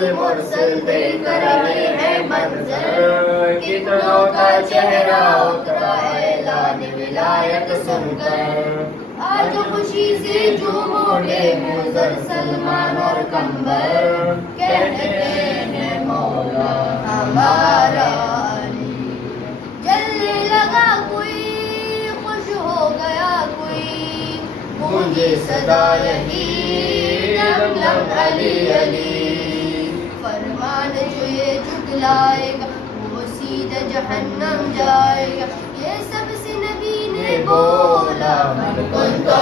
और मुरसल देखकर रहे हैं मंजर, कितनों का चेहरा उतरा ऐलान विलायत सुनकर। आज खुशी से झूम उठे मुज़र सलमान और कंबर, कहते हैं मौला हमारा अली। जलने लगा कोई, खुश हो गया कोई, गूंजी सदा यही लम लम अली अली। फरमान जो ये झुटलाएगा वो सीधा जहन्नम जाएगा। ये सबसे नबी ने बोला मन कुंतो